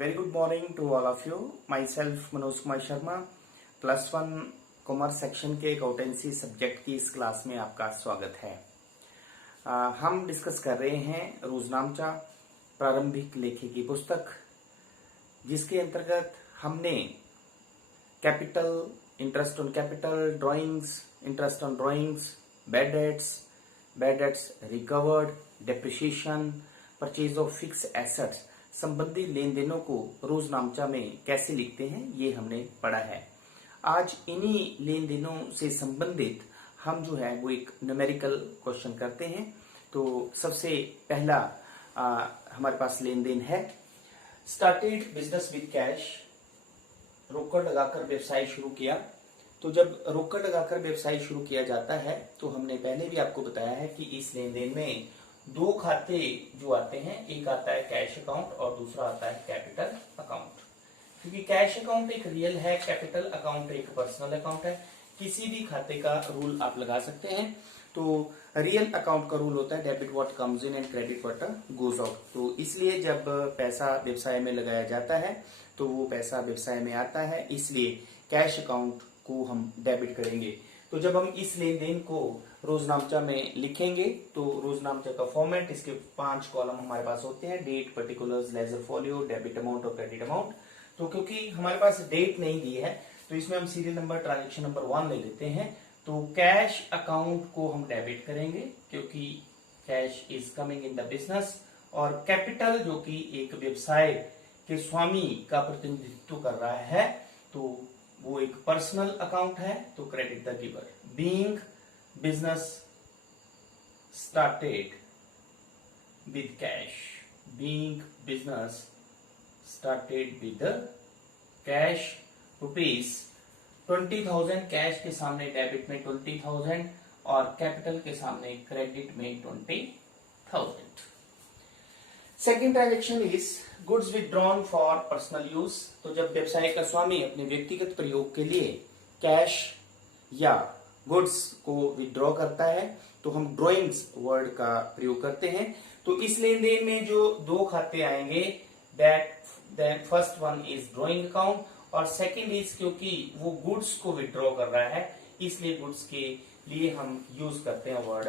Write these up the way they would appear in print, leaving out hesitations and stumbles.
Very good morning to all of you. Myself Manoj Kumar Sharma, +1 commerce section के accountancy subject की इस class में आपका स्वागत है। हम डिस्कस कर रहे हैं रोजनामचा प्रारंभिक लेखे की पुस्तक, जिसके अंतर्गत हमने capital, interest on capital, drawings, interest on drawings, bad debts recovered, depreciation, purchase of fix assets संबंधी लेन देनों को रोजनामचा में कैसे लिखते हैं ये हमने पढ़ा है। आज इन्हीं लेन देनों से संबंधित हम जो है वो एक न्यूमेरिकल क्वेश्चन करते हैं। तो सबसे पहला हमारे पास लेन देन है, स्टार्टेड बिजनेस विद कैश, रोकड़ लगाकर व्यवसाय शुरू किया। तो जब रोकड़ लगाकर व्यवसाय शुरू किया जाता है तो हमने पहले भी आपको बताया है कि इस लेन देन में दो खाते जो आते हैं, एक आता है कैश अकाउंट और दूसरा आता है कैपिटल अकाउंट। क्योंकि कैश अकाउंट एक रियल है, कैपिटल अकाउंट एक पर्सनल अकाउंट है, किसी भी खाते का रूल आप लगा सकते हैं। तो रियल अकाउंट का रूल होता है debit what comes in and credit what goes out. तो इसलिए जब पैसा व्यवसाय में लगाया जाता है तो वो पैसा व्यवसाय में आता है, इसलिए कैश अकाउंट को हम डेबिट करेंगे। तो जब हम इस लेन देन को रोजनामचा में लिखेंगे तो रोजनामचा का फॉर्मेट, इसके 5 कॉलम हमारे पास होते हैं, date, particulars, ledger folio, debit amount और क्रेडिट अमाउंट। तो क्योंकि हमारे पास डेट नहीं दी है तो इसमें हम सीरियल नंबर, ट्रांजेक्शन नंबर 1 ले लेते हैं। तो कैश अकाउंट को हम डेबिट करेंगे क्योंकि cash is coming in the business, और कैपिटल जो कि एक व्यवसाय के स्वामी का प्रतिनिधित्व कर रहा है तो वो एक पर्सनल अकाउंट है, तो credit the giver. Being business started with cash, being business started with cash, rupees 20,000 cash के सामने डेबिट में 20,000 और कैपिटल के सामने क्रेडिट में 20,000। Second transaction is goods withdrawn for personal use. तो जब व्यवसाय का स्वामी अपने व्यक्तिगत प्रयोग के लिए कैश या गुड्स को विथड्रॉ करता है तो हम ड्रॉइंग्स वर्ड का प्रयोग करते हैं। तो इस लेन देन में जो दो खाते आएंगे, that first one is drawing account और सेकेंड इज, क्योंकि वो गुड्स को विथड्रॉ कर रहा है इसलिए गुड्स के लिए हम यूज करते हैं वर्ड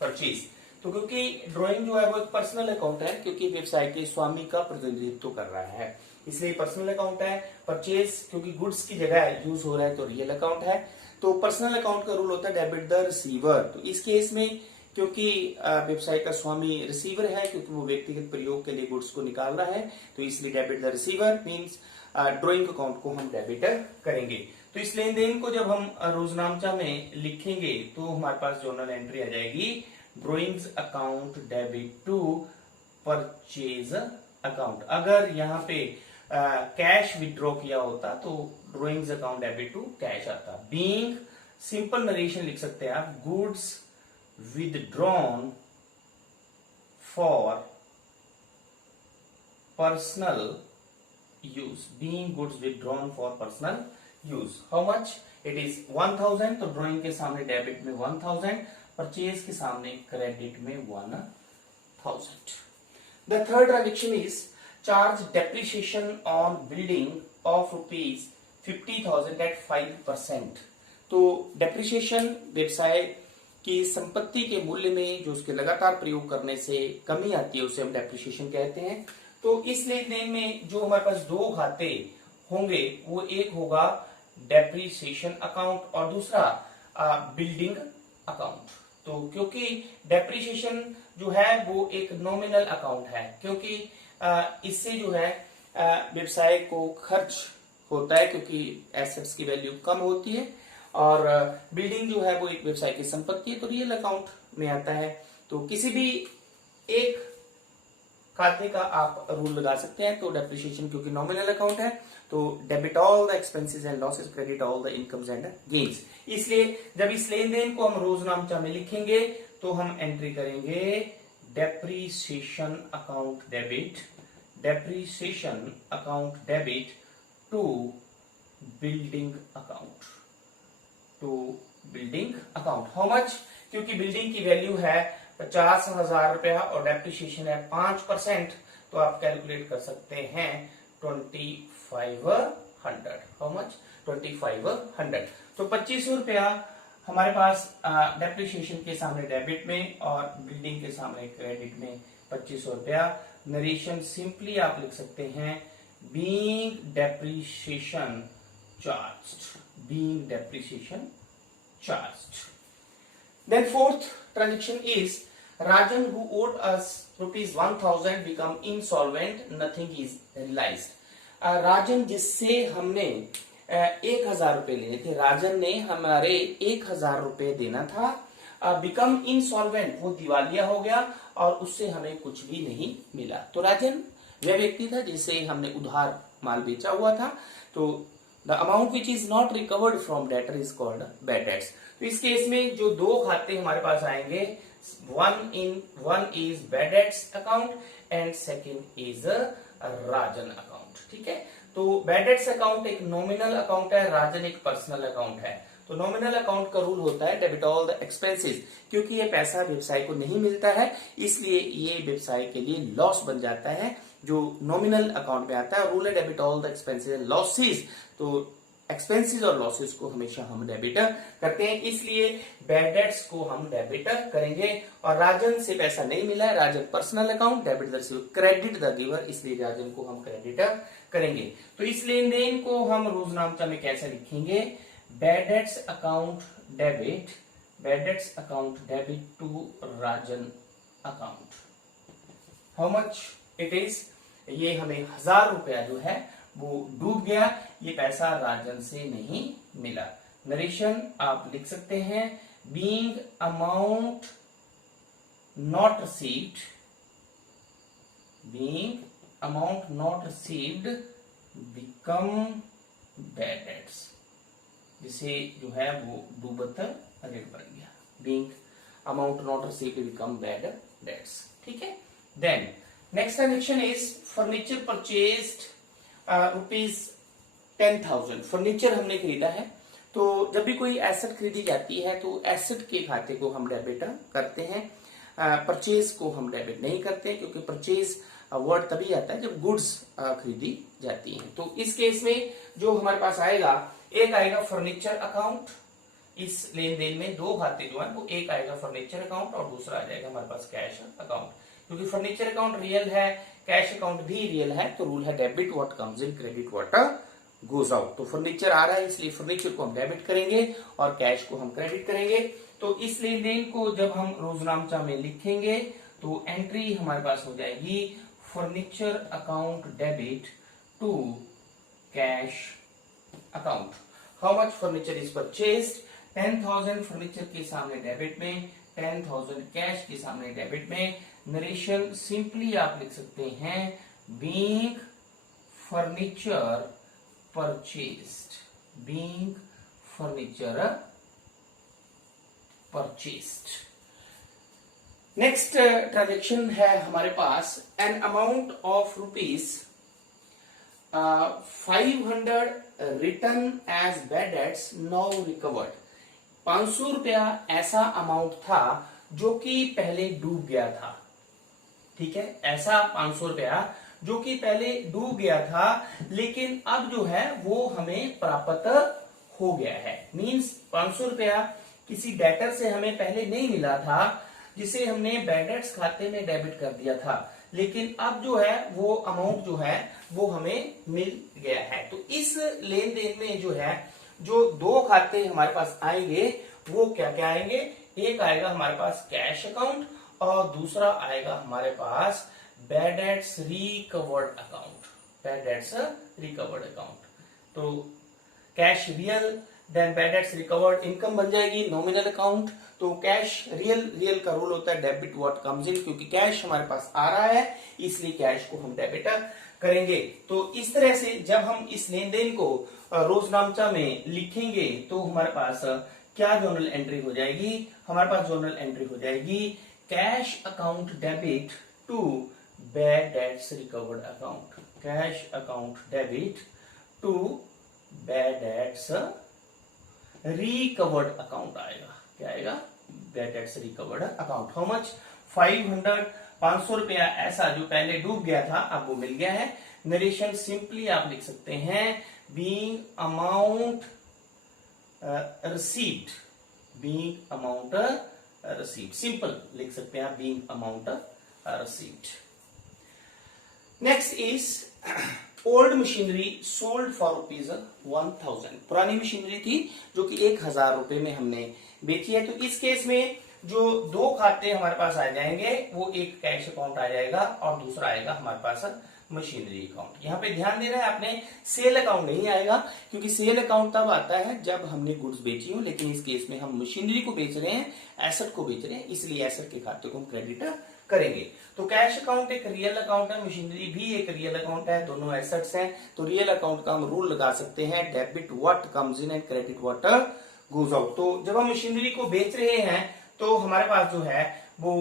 परचेज। तो क्योंकि ड्राइंग जो है वो एक पर्सनल अकाउंट है, क्योंकि व्यवसाय के स्वामी का प्रतिनिधित्व कर रहा है इसलिए पर्सनल अकाउंट है। परचेज क्योंकि गुड्स की जगह यूज हो रहा है तो रियल अकाउंट है। तो पर्सनल अकाउंट का रूल होता है डेबिट द रिसीवर। तो इस केस में क्योंकि व्यवसाय का स्वामी रिसीवर है, क्योंकि वो व्यक्तिगत प्रयोग के लिए गुड्स को निकाल रहा है, तो इसलिए debit the receiver means drawing account को हम डेबिट करेंगे। तो इस लेन देन को जब हम रोजनामचा में लिखेंगे तो हमारे पास जर्नल एंट्री आ जाएगी, drawings account debit to purchase account. अगर यहाँ पे कैश विथड्रॉ किया होता तो drawings account debit to cash आता। बीइंग, सिंपल नरेशन लिख सकते हैं आप, goods withdrawn for personal use, being goods withdrawn for personal use. How much? It is 1,000। तो ड्रॉइंग के सामने डेबिट में 1,000, परचेज के सामने क्रेडिट में 1,000। The third transaction is charge depreciation on building of rupees 50,000 at 5%। तो डेप्रिसिएशन व्यवसाय की संपत्ति के मूल्य में जो उसके लगातार प्रयोग करने से कमी आती है उसे हम डेप्रिसिएशन कहते हैं। तो इस लेन देन में जो हमारे पास दो खाते होंगे वो एक होगा डेप्रिसिएशन अकाउंट और दूसरा बिल्डिंग अकाउंट। तो क्योंकि डेप्रिसिएशन जो है वो एक नॉमिनल अकाउंट है, क्योंकि इससे जो है व्यवसाय को खर्च होता है क्योंकि एसेट्स की वैल्यू कम होती है, और बिल्डिंग जो है वो एक व्यवसाय की संपत्ति है तो रियल अकाउंट में आता है। तो किसी भी एक खाते का आप रूल लगा सकते हैं। तो डेप्रिसिएशन क्योंकि नॉमिनल अकाउंट है तो debit all the expenses and losses, credit all the incomes and gains. इसलिए जब इस लेन देन को हम रोजनामचा में लिखेंगे तो हम एंट्री करेंगे depreciation account debit, depreciation account debit to building account, to building account. How much? क्योंकि बिल्डिंग की वैल्यू है 50,000 रुपया और डेप्रिसिएशन है 5%, तो आप कैलकुलेट कर सकते हैं 2500। How much? 2500। तो 2500 रुपया हमारे पास डेप्रिसिएशन के सामने डेबिट में और बिल्डिंग के सामने क्रेडिट में 2500 रुपया। नरेशन सिंपली आप लिख सकते हैं being depreciation charged, being depreciation charged. Then fourth transaction is Rajan, who owed us ₹1000, become insolvent, nothing is realized. राजन जिससे हमने 1000 रुपए लेने थे, राजन ने हमारे 1000 रुपए देना था, बिकम इंसॉल्वेंट, वो दिवालिया हो गया और उससे हमें कुछ भी नहीं मिला। तो राजन वह व्यक्ति था जिससे हमने उधार माल बेचा हुआ था। तो the amount which is not recovered from debtor is called bad debts. तो इस केस में जो दो खाते हमारे पास आएंगे, one is bad debts account and second is Rajan account. ठीक है, तो बैड डेट्स अकाउंट एक नॉमिनल अकाउंट है, राजन एक पर्सनल अकाउंट है। तो नॉमिनल अकाउंट का रूल होता है डेबिट ऑल द एक्सपेंसेस, क्योंकि ये पैसा व्यवसाय को नहीं मिलता है इसलिए ये व्यवसाय के लिए लॉस बन जाता है, जो नॉमिनल अकाउंट में आता है। रूल है debit all the expenses and losses, तो एक्सपेंसेस और लॉसेस को हमेशा हम डेबिट करते हैं, इसलिए बैड डेट्स को हम डेबिट करेंगे। और राजन से पैसा नहीं मिला है, Rajan personal account, debit the receiver, credit the giver, इसलिए राजन को हम क्रेडिट करेंगे। तो इस लेन देन को हम रोजनामचा में कैसे लिखेंगे? Bad debts account debit, bad debts account debit to Rajan account. How much it is? ये हमें 1000 रुपया जो है वो डूब गया, ये पैसा राजन से नहीं मिला। नरेशन आप लिख सकते हैं being amount not received, being amount not received become bad debts, जिसे जो है वो डूबत रेट बन गया। Being amount not received become bad debts. ठीक है, then next transaction is furniture purchased ₹10,000। Furniture हमने खरीदा है, तो जब भी कोई एसेट खरीदी जाती है तो एसेट के खाते को हम डेबिट करते हैं, परचेज को हम डेबिट नहीं करते, क्योंकि परचेज वर्ड तभी आता है जब गुड्स खरीदी जाती हैं। तो इस केस में जो हमारे पास आएगा, एक आएगा फर्नीचर अकाउंट। इस लेन देन में दो खाते जो है वो, एक आएगा फर्नीचर अकाउंट और दूसरा आ जाएगा हमारे पास कैश अकाउंट। क्योंकि फर्नीचर अकाउंट रियल है, कैश अकाउंट भी रियल है, तो रूल है debit what comes in, credit what goes out. तो फर्नीचर आ रहा है इसलिए फर्नीचर को हम डेबिट करेंगे और कैश को हम क्रेडिट करेंगे। तो इस लेन देन को जब हम रोजनामचा में लिखेंगे तो एंट्री हमारे पास हो जाएगी furniture account debit to cash account. How much furniture is purchased? 10,000 furniture के सामने डेबिट में, 10,000 कैश के सामने डेबिट में। नरेशन सिंपली आप लिख सकते हैं being furniture purchased, being furniture purchased. Next transaction है हमारे पास an amount of ₹500 return as bad debts now recovered. 500 रुपया ऐसा अमाउंट था जो कि पहले डूब गया था। ठीक है, ऐसा 500 रुपया जो कि पहले डूब गया था, लेकिन अब जो है वो हमें प्राप्त हो गया है। मींस 500 रुपया किसी डेटर से हमें पहले नहीं मिला था, जिसे हमने बैड डेट्स खाते में डेबिट कर दिया था, लेकिन अब जो है वो अमाउंट जो है वो हमें मिल गया है। तो इस लेन देन में जो है जो दो खाते हमारे पास आएंगे वो क्या क्या आएंगे? एक आएगा हमारे पास कैश अकाउंट और दूसरा आएगा हमारे पास bad debts recovered account, bad debts recovered account. तो cash real, then bad debts recovered income बन जाएगी नॉमिनल अकाउंट। तो कैश रियल, रियल का रूल होता है डेबिट व्हाट कम्स इन, क्योंकि कैश हमारे पास आ रहा है इसलिए कैश को हम डेबिट करेंगे। तो इस तरह से जब हम इस लेन देन को रोजनामचा में लिखेंगे तो हमारे पास क्या जर्नल एंट्री हो जाएगी? हमारे पास जर्नल एंट्री हो जाएगी cash account debit to bad debts recovered account, cash account debit to bad debts recovered account आएगा। क्या आएगा? Bad debts recovered account. How much? 500 रुपया ऐसा जो पहले डूब गया था अब वो मिल गया है, नरेशन सिंपली आप लिख सकते हैं being amount received, being amount received, simple लिख सकते हैं आप being amount received. Next is old machinery sold for ₹1000। पुरानी मशीनरी थी जो कि 1000 रुपए में हमने बेची है। तो इस केस में जो दो खाते हमारे पास आ जाएंगे, वो एक कैश अकाउंट आ जाएगा और दूसरा आएगा हमारे पास मशीनरी अकाउंट। यहाँ पे ध्यान देना है आपने, सेल अकाउंट नहीं आएगा, क्योंकि सेल अकाउंट तब आता है जब हमने गुड्स बेची हो, लेकिन इस केस में हम मशीनरी को बेच रहे हैं, एसेट को बेच रहे हैं, इसलिए एसेट के खाते को हम क्रेडिट करेंगे। तो कैश अकाउंट एक रियल अकाउंट है, मशीनरी भी एक रियल अकाउंट है, दोनों एसेट्स हैं। तो रियल अकाउंट का हम रूल लगा सकते हैं, debit what comes in and credit what goes out. तो जब हम मशीनरी को बेच रहे हैं तो हमारे पास जो है वो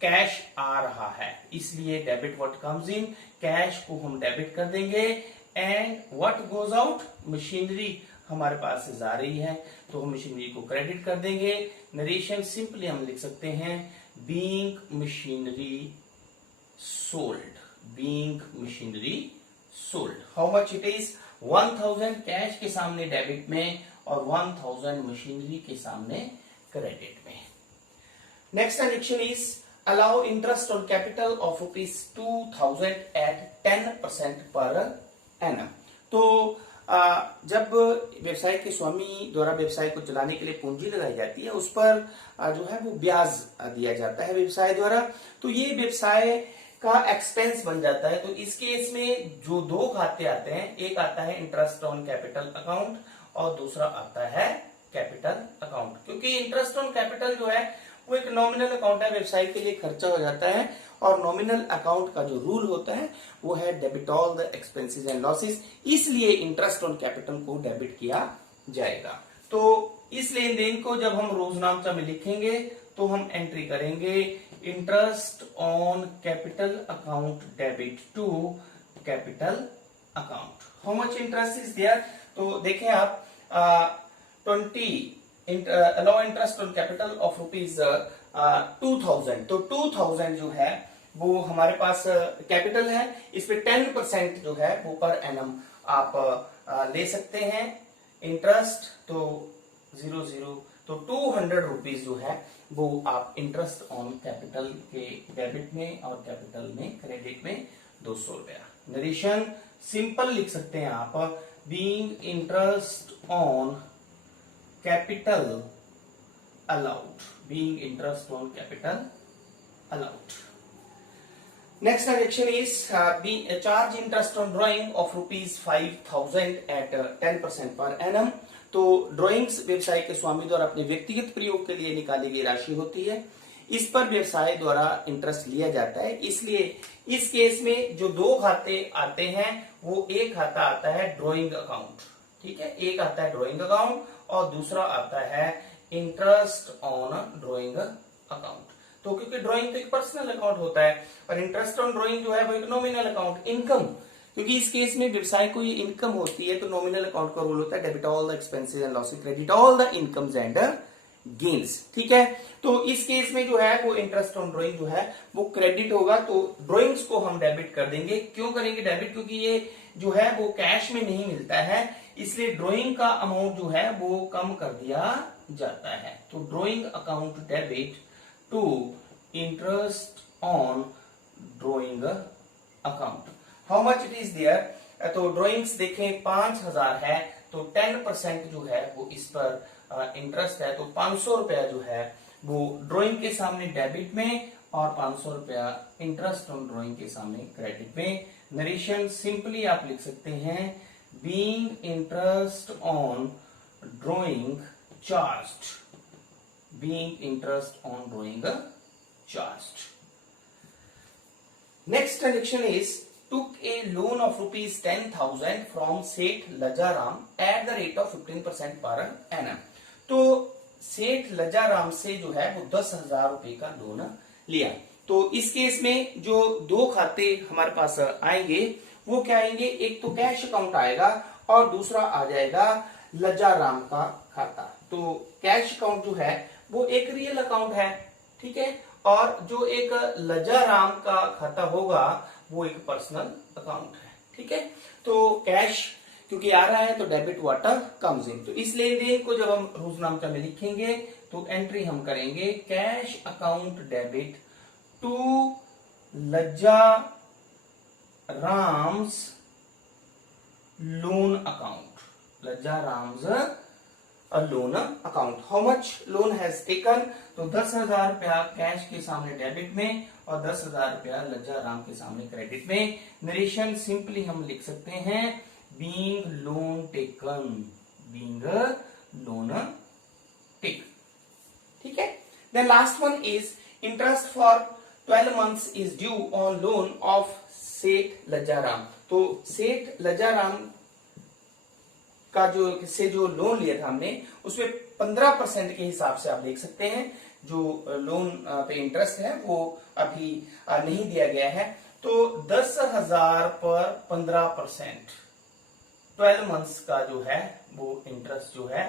कैश आ रहा है, इसलिए debit what comes in, cash को हम डेबिट कर देंगे, and what goes out, machinery हमारे पास से जा रही है तो हम मशीनरी को क्रेडिट कर देंगे। नरेशन सिंपली हम लिख सकते हैं being machinery sold, being machinery sold. How much it is, 1000 cash के सामने डेबिट में और 1000 मशीनरी के सामने क्रेडिट में। Next transaction is allow interest on capital of ₹2000 at 10% per annum. तो जब व्यवसाय के स्वामी द्वारा व्यवसाय को चलाने के लिए पूंजी लगाई जाती है, उस पर जो है वो ब्याज दिया जाता है व्यवसाय द्वारा, तो ये व्यवसाय का एक्सपेंस बन जाता है। तो इस केस में जो दो खाते आते हैं, एक आता है इंटरेस्ट ऑन कैपिटल अकाउंट और दूसरा आता है कैपिटल अकाउंट। क्योंकि इंटरेस्ट ऑन कैपिटल जो है वो एक नॉमिनल अकाउंट है, व्यवसाय के लिए खर्चा हो जाता है, और नॉमिनल अकाउंट का जो रूल होता है वो है debit all the expenses and losses, इसलिए इंटरेस्ट ऑन कैपिटल को डेबिट किया जाएगा। तो इस लेन देन को जब हम रोजनामचा में लिखेंगे तो हम एंट्री करेंगे interest on capital account debit to capital account. How much interest is there, तो देखें आप 20 allow interest on capital of ₹2000। तो 2000 जो है वो हमारे पास कैपिटल है, इस पे 10% जो है वो पर एनम आप ले सकते हैं इंटरेस्ट। तो 00, तो 200 रुपीज जो है वो आप इंटरेस्ट ऑन कैपिटल के डेबिट में और कैपिटल में क्रेडिट में 200 रुपया। नरेशन सिंपल लिख सकते हैं आप being interest on capital allowed, being interest on capital allowed. Next transaction is charge interest on drawing of ₹5000 at 10% per annum. तो ड्रॉइंग्स व्यवसाय के स्वामी द्वारा अपने व्यक्तिगत प्रयोग के लिए निकाली गई राशि होती है, इस पर व्यवसाय द्वारा इंटरेस्ट लिया जाता है। इसलिए इस केस में जो दो खाते आते हैं, वो एक खाता आता है ड्रॉइंग अकाउंट, ठीक है, एक आता है ड्रॉइंग अकाउंट और दूसरा आता है इंटरेस्ट ऑन ड्रॉइंग अकाउंट। तो क्योंकि ड्रॉइंग तो एक पर्सनल अकाउंट होता है और इंटरेस्ट ऑन ड्रॉइंग जो है वो एक नॉमिनल अकाउंट, इनकम, क्योंकि इस केस में व्यवसाय को ये इनकम होती है, तो नॉमिनल अकाउंट का रूल होता है debit all the expenses and losses, credit all the incomes and gains, ठीक है। तो इस केस में जो है वो इंटरेस्ट ऑन ड्रॉइंग जो है वो क्रेडिट होगा, तो ड्रॉइंग्स को हम डेबिट कर देंगे। क्यों करेंगे डेबिट, क्योंकि ये जो है वो कैश में नहीं मिलता है, इसलिए ड्रॉइंग का अमाउंट जो है वो कम कर दिया जाता है। तो drawing account debit to interest on drawing account. How much it is there, तो ड्रॉइंग्स देखें 5000 है, तो 10% जो है वो इस पर इंटरेस्ट है, तो 500 रुपया जो है वो ड्रॉइंग के सामने डेबिट में और 500 रुपया इंटरेस्ट ऑन ड्रॉइंग के सामने क्रेडिट में। नरेशन सिंपली आप लिख सकते हैं being interest on drawing charged, being interest on drawing charged. Next transaction is took a loan of ₹10,000 from सेठ लजाराम at the rate of 15% per annum। तो सेठ लजाराम से जो है वो 10,000 रुपए का लोन लिया। तो इस केस में जो दो खाते हमारे पास आएंगे वो क्या आएंगे, एक तो कैश अकाउंट आएगा और दूसरा आ जाएगा लजाराम का खाता। तो कैश अकाउंट जो है वो एक रियल अकाउंट है, ठीक है, और जो एक लजाराम का खाता होगा वो एक पर्सनल अकाउंट है, ठीक है। तो कैश क्योंकि आ रहा है तो डेबिट वाटर कम्स इन, तो इस लेन देन को जब हम रोजनामचा में लिखेंगे तो एंट्री हम करेंगे cash account debit to Lajja Ram's loan account, लज्जा Ram's loan account. How much loan has taken, तो 10,000 रुपया कैश के सामने डेबिट में और 10,000 रुपया लज्जा राम के सामने क्रेडिट में। नरेशन सिंपली हम लिख सकते हैं being loan taken, being loan take, ठीक है। Then last one is interest for 12 months is due on loan of Seth Lajja Ram. तो सेठ लज्जा राम का जो लोन लिया था हमने उसमें 15% के हिसाब से आप देख सकते हैं जो लोन पे इंटरेस्ट है वो अभी नहीं दिया गया है। तो 10,000 पर 15% 12 months का जो है वो इंटरेस्ट जो है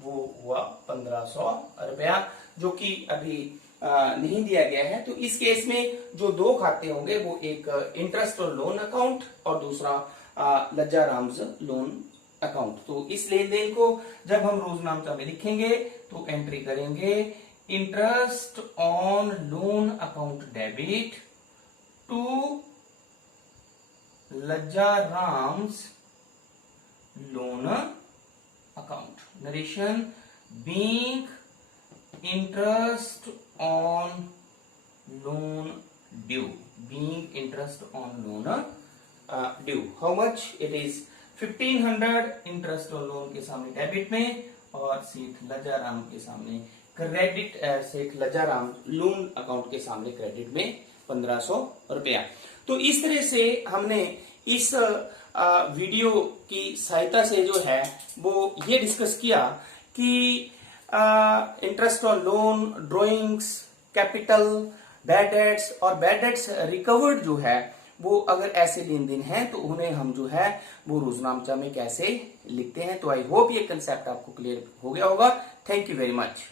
वो हुआ 1,500 रुपया, जो कि अभी नहीं दिया गया है। तो इस केस में जो दो खाते होंगे वो एक इंटरेस्ट और लोन अकाउंट और दूसरा लज्जा राम्स लोन अकाउंट। तो इस लेन देन को जब हम रोजनामचा में लिखेंगे तो एंट्री करेंगे interest on loan account debit to Lajja Ram's loan account. Narration being interest on loan due, being interest on loan due. How much it is 1,500 interest और लोन के सामने डेबिट में और सेठ लज्जा राम के सामने क्रेडिट, सेठ लज्जा राम लोन अकाउंट के सामने क्रेडिट में 1,500 रुपया। तो इस तरह से हमने इस वीडियो की सहायता से जो है वो ये डिस्कस किया कि इंटरेस्ट और loan, drawings, capital, bad debts और बैड डेट्स रिकवर्ड जो है वो अगर ऐसे लेन देन है तो उन्हें हम जो है वो रोजनामचा में कैसे लिखते हैं। तो आई होप ये कंसेप्ट आपको क्लियर हो गया होगा। Thank you very much.